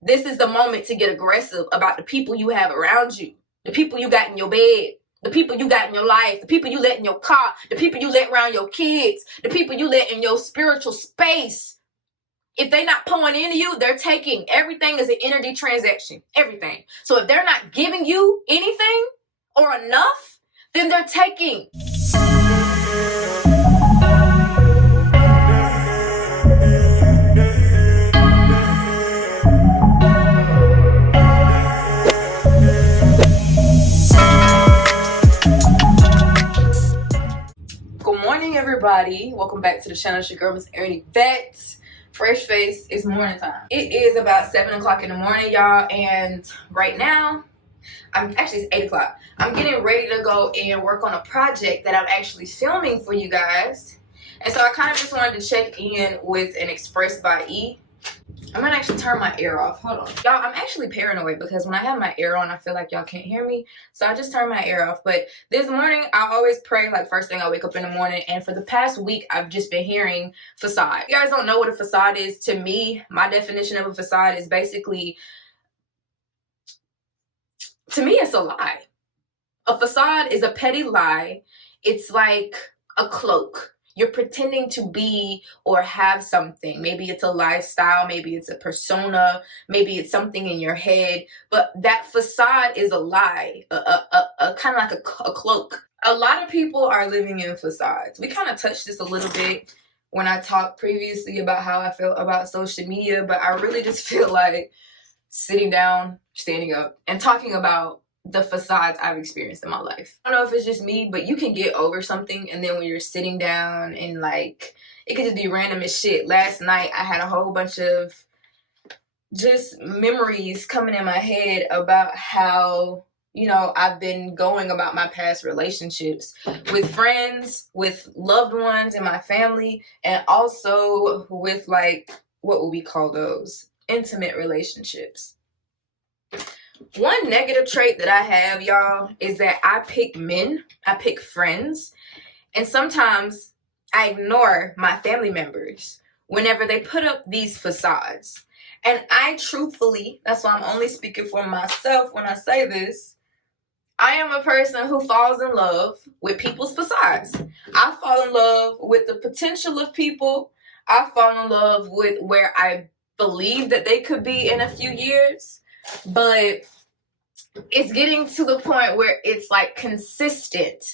This is the moment to get aggressive about the people you have around you, the people you got in your bed, the people you got in your life, the people you let in your car, the people you let around your kids, the people you let in your spiritual space. If they're not pouring into you, they're taking. Everything is an energy transaction, everything. So if they're not giving you anything or enough, then they're taking. Good morning, everybody. Welcome back to the channel. It's your girl, MissErinYvette. Fresh face. It's morning time. It is about 7 o'clock in the morning, y'all, and right now it's 8 o'clock. I'm getting ready to go and work on a project that I'm actually filming for you guys, and so I kind of just wanted to check in with an Express by E. I'm gonna actually turn my air off. Hold on, y'all. I'm actually paranoid because when I have my air on, I feel like y'all can't hear me, so I just turned my air off. But this morning, I always pray like first thing I wake up in the morning, and for the past week, I've just been hearing facade. If you guys don't know what a facade is, to me, my definition of a facade is basically, to me, it's a lie. A facade is a petty lie. It's like a cloak. You're pretending to be or have something. Maybe it's a lifestyle, maybe it's a persona, maybe it's something in your head, but that facade is a lie, a kind of like a cloak. A lot of people are living in facades. We kind of touched this a little bit when I talked previously about how I felt about social media, but I really just feel like sitting down, standing up, and talking about the facades I've experienced in my life. I don't know if it's just me, but you can get over something, and then when you're sitting down and like, it could just be random as shit. Last night I had a whole bunch of just memories coming in my head about how, you know, I've been going about my past relationships with friends, with loved ones in my family, and also with like, what would we call those? Intimate relationships. One negative trait that I have, y'all, is that I pick men, I pick friends, and sometimes I ignore my family members whenever they put up these facades. And I truthfully, that's why I'm only speaking for myself when I say this, I am a person who falls in love with people's facades. I fall in love with the potential of people. I fall in love with where I believe that they could be in a few years. But it's getting to the point where it's like consistent.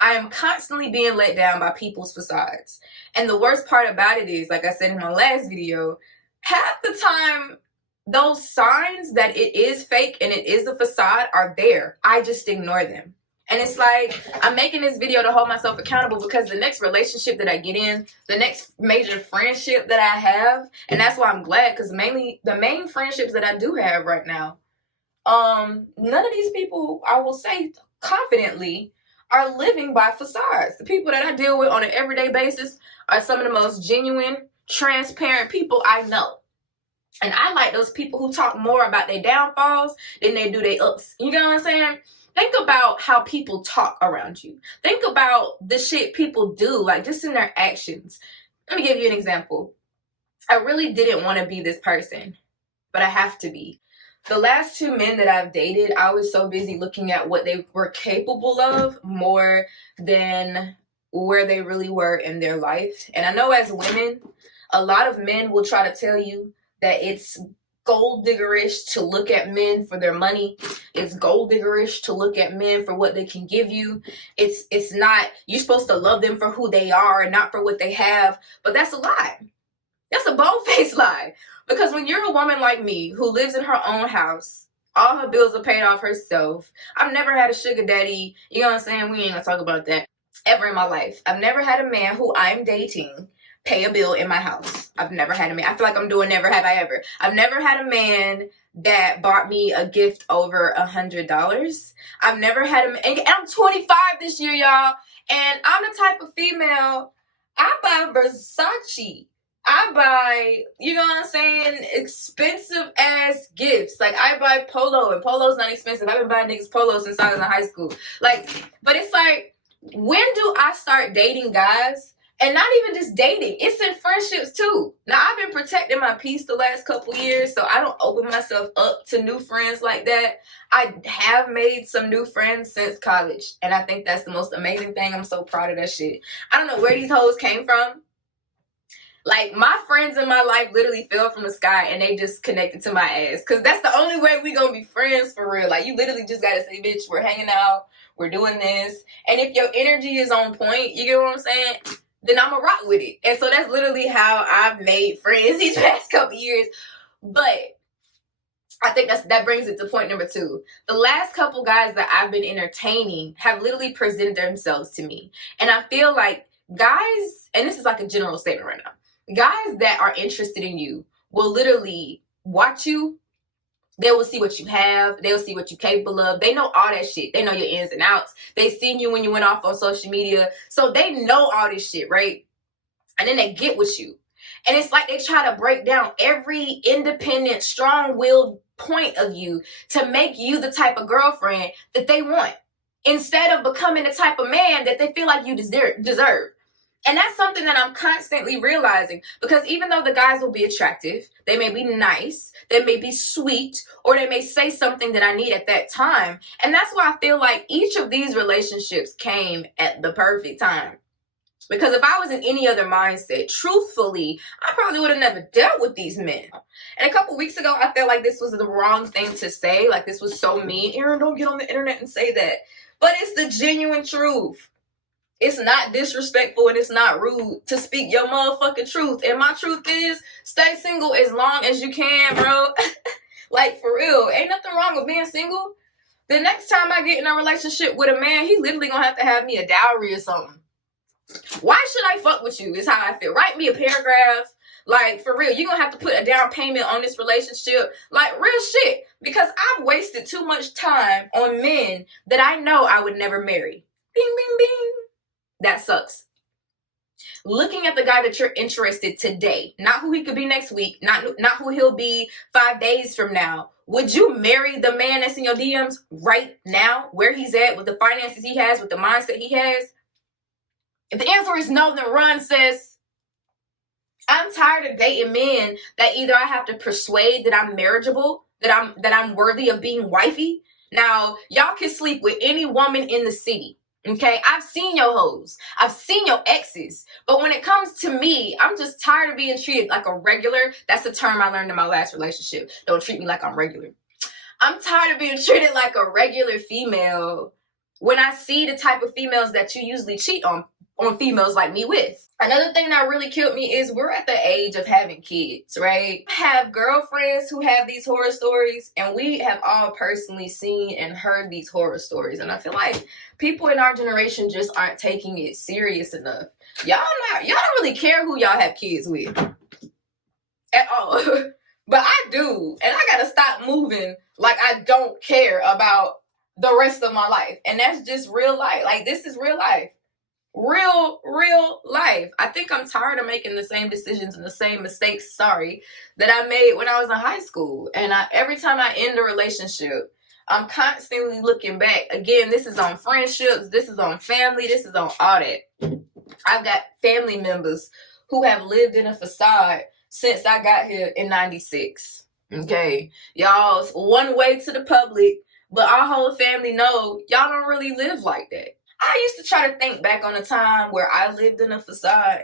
I am constantly being let down by people's facades. And the worst part about it is, like I said in my last video, half the time those signs that it is fake and it is a facade are there. I just ignore them. And it's like, I'm making this video to hold myself accountable because the next relationship that I get in, the next major friendship that I have, and that's why I'm glad, because mainly the main friendships that I do have right now, none of these people, I will say confidently, are living by facades. The people that I deal with on an everyday basis are some of the most genuine, transparent people I know. And I like those people who talk more about their downfalls than they do their ups. You know what I'm saying? Think about how people talk around you. Think about the shit people do, like just in their actions. Let me give you an example. I really didn't want to be this person, but I have to be. The last two men that I've dated, I was so busy looking at what they were capable of more than where they really were in their life. And I know as women, a lot of men will try to tell you that it's gold diggerish to look at men for their money. It's gold diggerish to look at men for what they can give you. It's not, you're supposed to love them for who they are and not for what they have. But that's a lie. That's a bold-faced lie. Because when you're a woman like me who lives in her own house, all her bills are paid off herself. I've never had a sugar daddy. You know what I'm saying? We ain't gonna talk about that ever in my life. I've never had a man who I'm dating pay a bill in my house. I've never had a man. I feel like I'm doing never have I ever. I've never had a man that bought me a gift over $100. I've never had a man, and I'm 25 this year, y'all, and I'm the type of female, I buy Versace. I buy, you know what I'm saying, expensive ass gifts. Like, I buy Polo, and Polo's not expensive. I've been buying niggas Polo since I was in high school. Like, but it's like, when do I start dating guys And not even just dating, it's in friendships too. Now, I've been protecting my peace the last couple years, so I don't open myself up to new friends like that. I have made some new friends since college, and I think that's the most amazing thing. I'm so proud of that shit. I don't know where these hoes came from. Like, my friends in my life literally fell from the sky and they just connected to my ass. Because that's the only way we gonna be friends for real. Like, you literally just gotta say, bitch, we're hanging out, we're doing this. And if your energy is on point, you get what I'm saying? Then I'm going to rock with it. And so that's literally how I've made friends these past couple years. But I think that brings it to point number 2. The last couple guys that I've been entertaining have literally presented themselves to me. And I feel like guys, and this is like a general statement right now, guys that are interested in you will literally watch you. They will see what you have. They'll see what you're capable of. They know all that shit. They know your ins and outs. They seen you when you went off on social media. So they know all this shit, right? And then they get with you. And it's like they try to break down every independent, strong-willed point of you to make you the type of girlfriend that they want, instead of becoming the type of man that they feel like you deserve. And that's something that I'm constantly realizing, because even though the guys will be attractive, they may be nice, they may be sweet, or they may say something that I need at that time. And that's why I feel like each of these relationships came at the perfect time. Because if I was in any other mindset, truthfully, I probably would have never dealt with these men. And a couple weeks ago, I felt like this was the wrong thing to say. Like, this was so mean. Aaron, don't get on the internet and say that. But it's the genuine truth. It's not disrespectful and it's not rude to speak your motherfucking truth. And my truth is, stay single as long as you can, bro. Like, for real. Ain't nothing wrong with being single. The next time I get in a relationship with a man, he literally gonna have to have me a dowry or something. Why should I fuck with you is how I feel. Write me a paragraph. Like, for real, you're gonna have to put a down payment on this relationship. Like, real shit. Because I've wasted too much time on men that I know I would never marry. Bing, bing, bing. That sucks. Looking at the guy that you're interested today, not who he could be next week, not who he'll be 5 days from now. Would you marry the man that's in your DMs right now, where he's at, with the finances he has, with the mindset he has? If the answer is no, then run, sis. I'm tired of dating men that either I have to persuade that I'm marriageable, that I'm worthy of being wifey. Now, y'all can sleep with any woman in the city. Okay, I've seen your hoes. I've seen your exes. But when it comes to me, I'm just tired of being treated like a regular. That's the term I learned in my last relationship. Don't treat me like I'm regular. I'm tired of being treated like a regular female when I see the type of females that you usually cheat on females like me with. Another thing that really killed me is we're at the age of having kids, right? I have girlfriends who have these horror stories, and we have all personally seen and heard these horror stories. And I feel like people in our generation just aren't taking it serious enough. Y'all don't really care who y'all have kids with at all. But I do, and I gotta stop moving like I don't care about the rest of my life. And that's just real life. Like, this is real life. Real life. I think I'm tired of making the same decisions and the same mistakes, that I made when I was in high school. And every time I end a relationship, I'm constantly looking back. Again, this is on friendships, this is on family, this is on all that. I've got family members who have lived in a facade since I got here in 96. Okay, y'all, one way to the public, but our whole family know y'all don't really live like that. I used to try to think back on a time where I lived in a facade,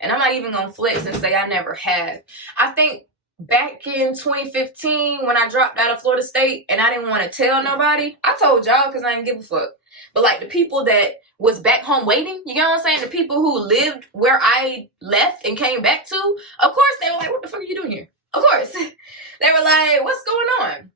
and I'm not even going to flex and say I never have. I think back in 2015 when I dropped out of Florida State and I didn't want to tell nobody, I told y'all because I didn't give a fuck. But like the people that was back home waiting, you know what I'm saying? The people who lived where I left and came back to, of course they were like, what the fuck are you doing here? Of course. They were like, what's going on?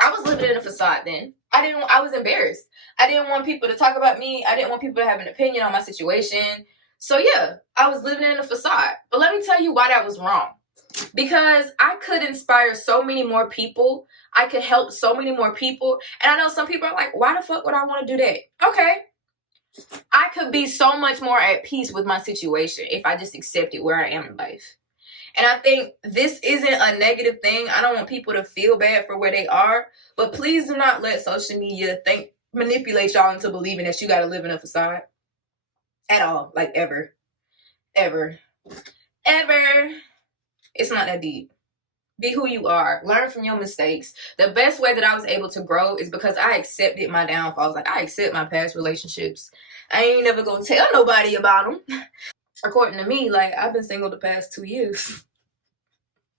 I was living in a facade then. I was embarrassed. I didn't want people to talk about me. I didn't want people to have an opinion on my situation. So yeah, I was living in a facade. But let me tell you why that was wrong. Because I could inspire so many more people. I could help so many more people. And I know some people are like, why the fuck would I want to do that? Okay. I could be so much more at peace with my situation if I just accepted where I am in life. And I think this isn't a negative thing. I don't want people to feel bad for where they are. But please do not let social media manipulate y'all into believing that you got to live in a facade. At all. Like, ever. Ever. It's not that deep. Be who you are. Learn from your mistakes. The best way that I was able to grow is because I accepted my downfalls. Like, I accept my past relationships. I ain't never gonna tell nobody about them. According to me, like, I've been single the past 2 years.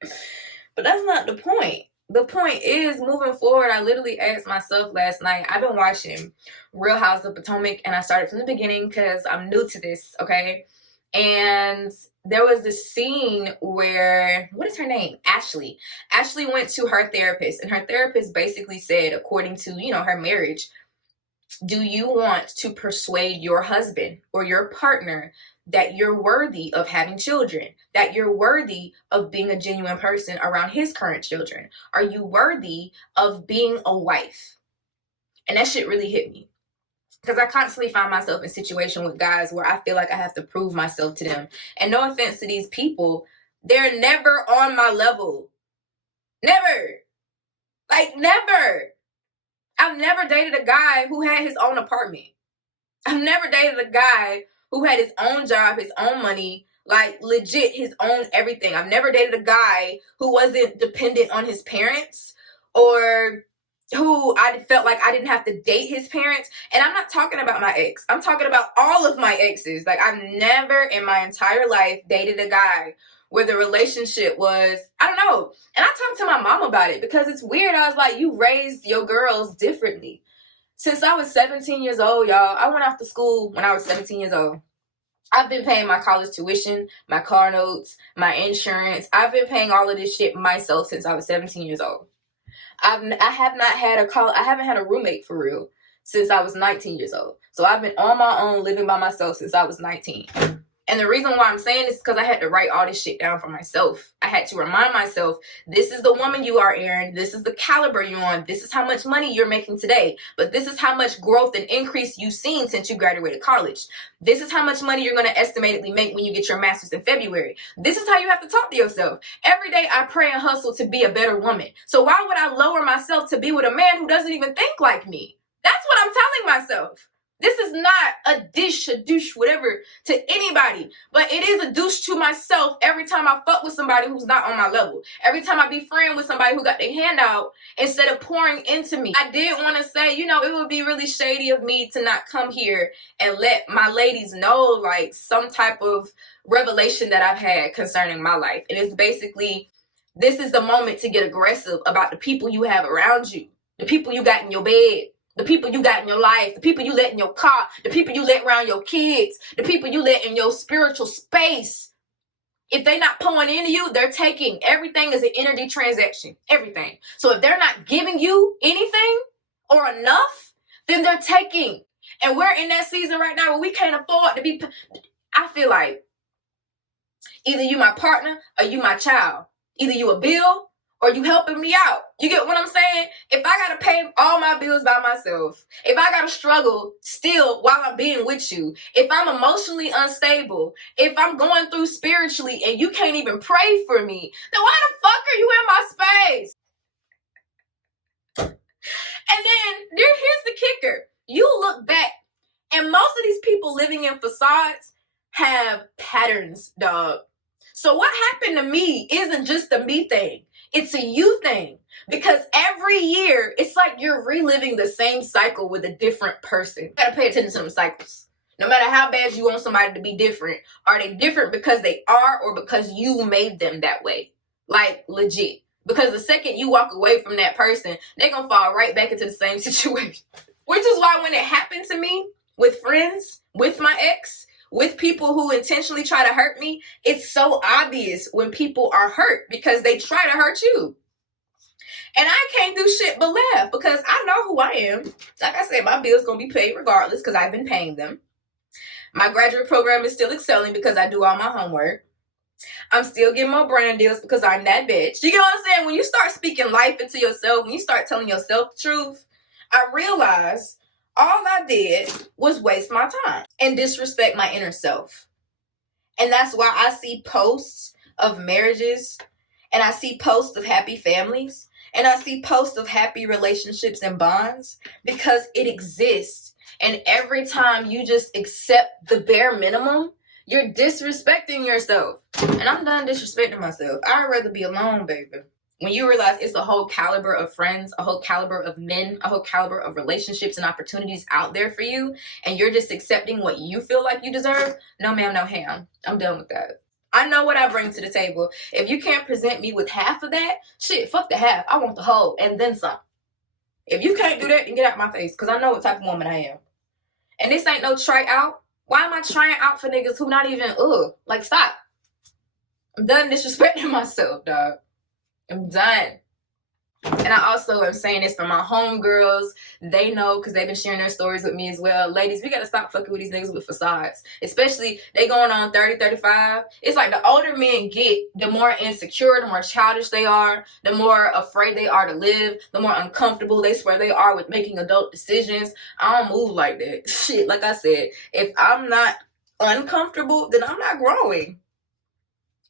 But that's not the point. The point is, moving forward, I literally asked myself last night, I've been watching Real Houses of Potomac, and I started from the beginning because I'm new to this, okay? And there was this scene where, what is her name? Ashley. Ashley went to her therapist, and her therapist basically said, according to, her marriage, do you want to persuade your husband or your partner that you're worthy of having children, that you're worthy of being a genuine person around his current children? Are you worthy of being a wife? And that shit really hit me. Because I constantly find myself in situations with guys where I feel like I have to prove myself to them. And no offense to these people, they're never on my level. Never. Like, never. I've never dated a guy who had his own apartment. I've never dated a guy who had his own job, his own money, like legit his own everything. I've never dated a guy who wasn't dependent on his parents or who I felt like I didn't have to date his parents. And I'm not talking about my ex. I'm talking about all of my exes. Like, I've never in my entire life dated a guy where the relationship was, I don't know. And I talked to my mom about it because it's weird. I was like, you raised your girls differently. Since I was 17 years old, y'all, I went off to school when I was 17 years old. I've been paying my college tuition, my car notes, my insurance. I've been paying all of this shit myself since I was 17 years old. I haven't had a roommate for real since I was 19 years old. So I've been on my own, living by myself since I was 19. And the reason why I'm saying this is because I had to write all this shit down for myself. I had to remind myself, this is the woman you are, Erin. This is the caliber you're on. This is how much money you're making today. But this is how much growth and increase you've seen since you graduated college. This is how much money you're going to estimatedly make when you get your master's in February. This is how you have to talk to yourself. Every day I pray and hustle to be a better woman. So why would I lower myself to be with a man who doesn't even think like me? That's what I'm telling myself. This is not a douche, whatever, to anybody. But it is a douche to myself every time I fuck with somebody who's not on my level. Every time I be friend with somebody who got their hand out instead of pouring into me. I did want to say, it would be really shady of me to not come here and let my ladies know, like, some type of revelation that I've had concerning my life. And it's basically, this is the moment to get aggressive about the people you have around you. The people you got in your bed. The people you got in your life, the people you let in your car, the people you let around your kids, the people you let in your spiritual space. If they're not pouring into you, they're taking. Everything is an energy transaction. Everything. So if they're not giving you anything or enough, then they're taking. And we're in that season right now where we can't afford to be. I feel like either you my partner or you my child. Either you a bill or you helping me out. You get what I'm saying? If I gotta pay all my bills by myself, if I gotta struggle still while I'm being with you, if I'm emotionally unstable, if I'm going through spiritually and you can't even pray for me, then why the fuck are you in my space? And then here's the kicker. You look back and most of these people living in facades have patterns, dog. So what happened to me isn't just a me thing. It's a you thing. Because every year, it's like you're reliving the same cycle with a different person. You gotta pay attention to them cycles. No matter how bad you want somebody to be different, are they different because they are or because you made them that way? Like, legit. Because the second you walk away from that person, they're gonna fall right back into the same situation. Which is why when it happened to me, with friends, with my ex, with people who intentionally try to hurt me, it's so obvious when people are hurt because they try to hurt you. And I can't do shit but laugh because I know who I am. Like I said, my bill's going to be paid regardless because I've been paying them. My graduate program is still excelling because I do all my homework. I'm still getting my brand deals because I'm that bitch. You get what I'm saying? When you start speaking life into yourself, when you start telling yourself the truth, I realize all I did was waste my time and disrespect my inner self. And that's why I see posts of marriages and I see posts of happy families and I see posts of happy relationships and bonds because it exists. And every time you just accept the bare minimum, You're disrespecting yourself. And I'm done disrespecting myself. I'd rather be alone, baby. When you realize it's a whole caliber of friends, a whole caliber of men, a whole caliber of relationships and opportunities out there for you, and you're just accepting what you feel like you deserve, no ma'am, no ham. I'm done with that. I know what I bring to the table. If you can't present me with half of that, shit, fuck the half. I want the whole and then some. If you can't do that, then get out my face, because I know what type of woman I am. And this ain't no try out. Why am I trying out for niggas who not even, like, stop. I'm done disrespecting myself, dog. I'm done. And I also am saying this for my homegirls. They know, because they've been sharing their stories with me as well. Ladies, we got to stop fucking with these niggas with facades. Especially, they going on 30, 35. It's like the older men get, the more insecure, the more childish they are, the more afraid they are to live, the more uncomfortable they swear they are with making adult decisions. I don't move like that. Shit, like I said, if I'm not uncomfortable, then I'm not growing.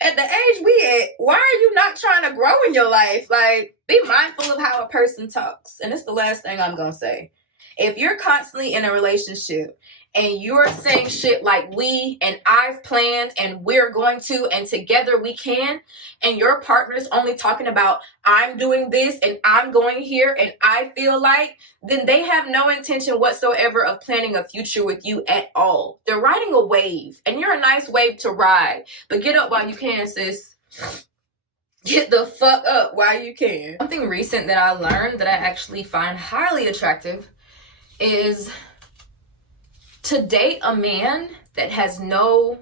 At the age we at, why are you not trying to grow in your life? Like, be mindful of how a person talks. And it's the last thing I'm going to say. If you're constantly in a relationship and you're saying shit like we and I've planned and we're going to and together we can, and your partner's only talking about I'm doing this and I'm going here and I feel like, then they have no intention whatsoever of planning a future with you at all. They're riding a wave and you're a nice wave to ride, but get up while you can, sis. Get the fuck up while you can. Something recent that I learned that I actually find highly attractive is to date a man that has no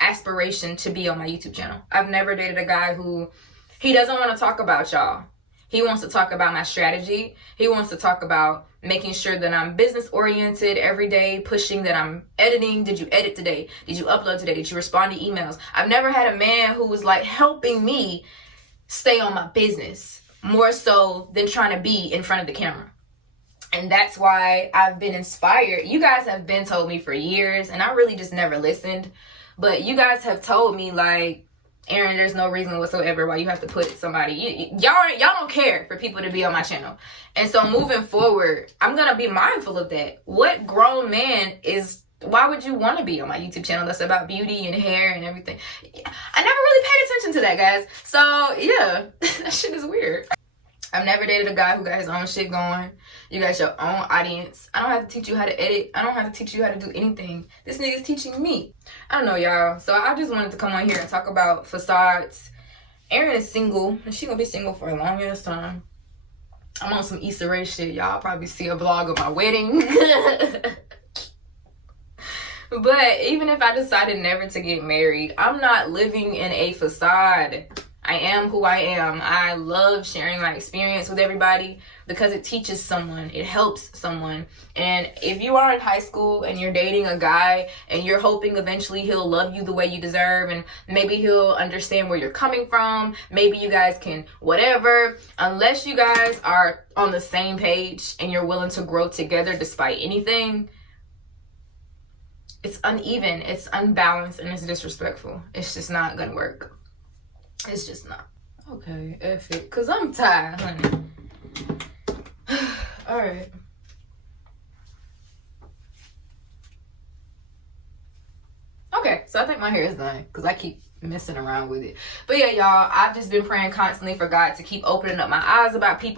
aspiration to be on my YouTube channel. I've never dated a guy who, he doesn't want to talk about y'all. He wants to talk about my strategy. He wants to talk about making sure that I'm business oriented every day, pushing that I'm editing. Did you edit today? Did you upload today? Did you respond to emails? I've never had a man who was like helping me stay on my business more so than trying to be in front of the camera. And that's why I've been inspired. You guys have been told me for years, and I really just never listened. But you guys have told me, like, Erin, there's no reason whatsoever why you have to put somebody. Y'all don't care for people to be on my channel. And so moving forward, I'm going to be mindful of that. What grown man is, why would you want to be on my YouTube channel that's about beauty and hair and everything? I never really paid attention to that, guys. So, yeah, that shit is weird. I've never dated a guy who got his own shit going. You got your own audience. I don't have to teach you how to edit. I don't have to teach you how to do anything. This nigga's teaching me. I don't know, y'all. So I just wanted to come on here and talk about facades. Erin is single, and she gonna be single for a long ass time. I'm on some Issa Rae shit. Y'all probably see a vlog of my wedding. But even if I decided never to get married, I'm not living in a facade. I am who I am. I love sharing my experience with everybody because it teaches someone, it helps someone. And if you are in high school and you're dating a guy and you're hoping eventually he'll love you the way you deserve, and maybe he'll understand where you're coming from, maybe you guys can whatever, unless you guys are on the same page and you're willing to grow together despite anything, it's uneven, it's unbalanced, and it's disrespectful. It's just not gonna work. It's just not. Okay, F it. Because I'm tired, honey. Alright. Okay, so I think my hair is done. Because I keep messing around with it. But yeah, y'all, I've just been praying constantly for God to keep opening up my eyes about people.